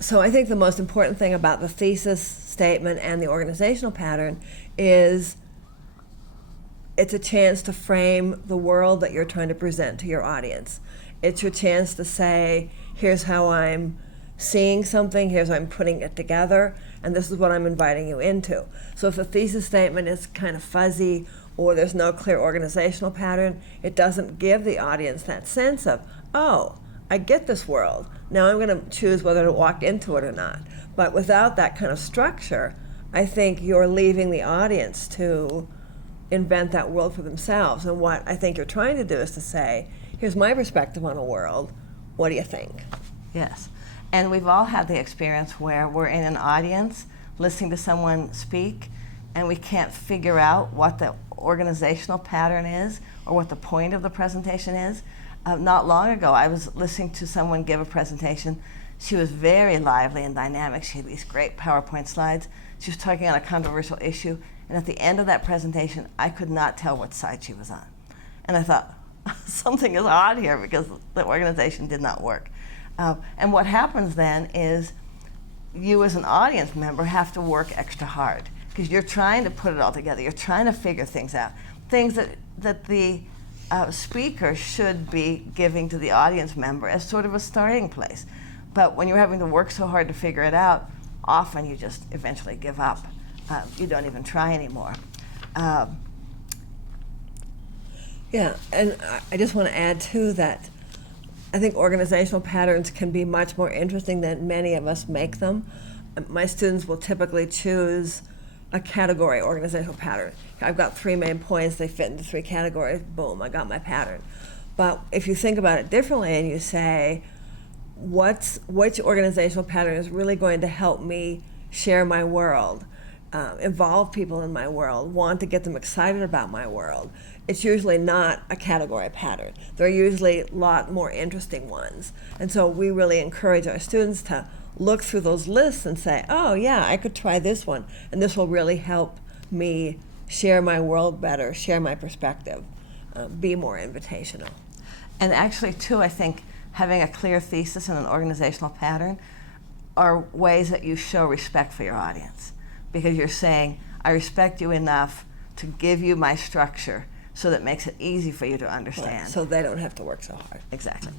So I think the most important thing about the thesis statement and the organizational pattern is it's a chance to frame the world that you're trying to present to your audience. It's your chance to say, here's how I'm seeing something, here's how I'm putting it together, and this is what I'm inviting you into. So if the thesis statement is kind of fuzzy or there's no clear organizational pattern, it doesn't give the audience that sense of, oh, I get this world. Now I'm going to choose whether to walk into it or not. But without that kind of structure, I think you're leaving the audience to invent that world for themselves. And what I think you're trying to do is to say, here's my perspective on a world. What do you think? Yes. And we've all had the experience where we're in an audience listening to someone speak and we can't figure out what the organizational pattern is or what the point of the presentation is. Not long ago, I was listening to someone give a presentation. She was very lively and dynamic. She had these great PowerPoint slides. She was talking on a controversial issue. And at the end of that presentation, I could not tell what side she was on. And I thought, something is odd here because the organization did not work. And what happens then is you as an audience member have to work extra hard because you're trying to put it all together. You're trying to figure things out, things that the speaker should be giving to the audience member as sort of a starting place. But when you're having to work so hard to figure it out, often you just eventually give up. You don't even try anymore. Yeah, and I just want to add too that I think organizational patterns can be much more interesting than many of us make them. My students will typically choose a category organizational pattern. I've got 3 main points, they fit into 3 categories, boom, I got my pattern. But if you think about it differently and you say, which organizational pattern is really going to help me share my world, involve people in my world, want to get them excited about my world, it's usually not a category pattern. There are usually a lot more interesting ones. And so we really encourage our students to look through those lists and say, oh yeah, I could try this one, and this will really help me share my world better, share my perspective, be more invitational. And actually too, I think having a clear thesis and an organizational pattern are ways that you show respect for your audience. Because you're saying, I respect you enough to give you my structure so that it makes it easy for you to understand. Right. So they don't have to work so hard. Exactly.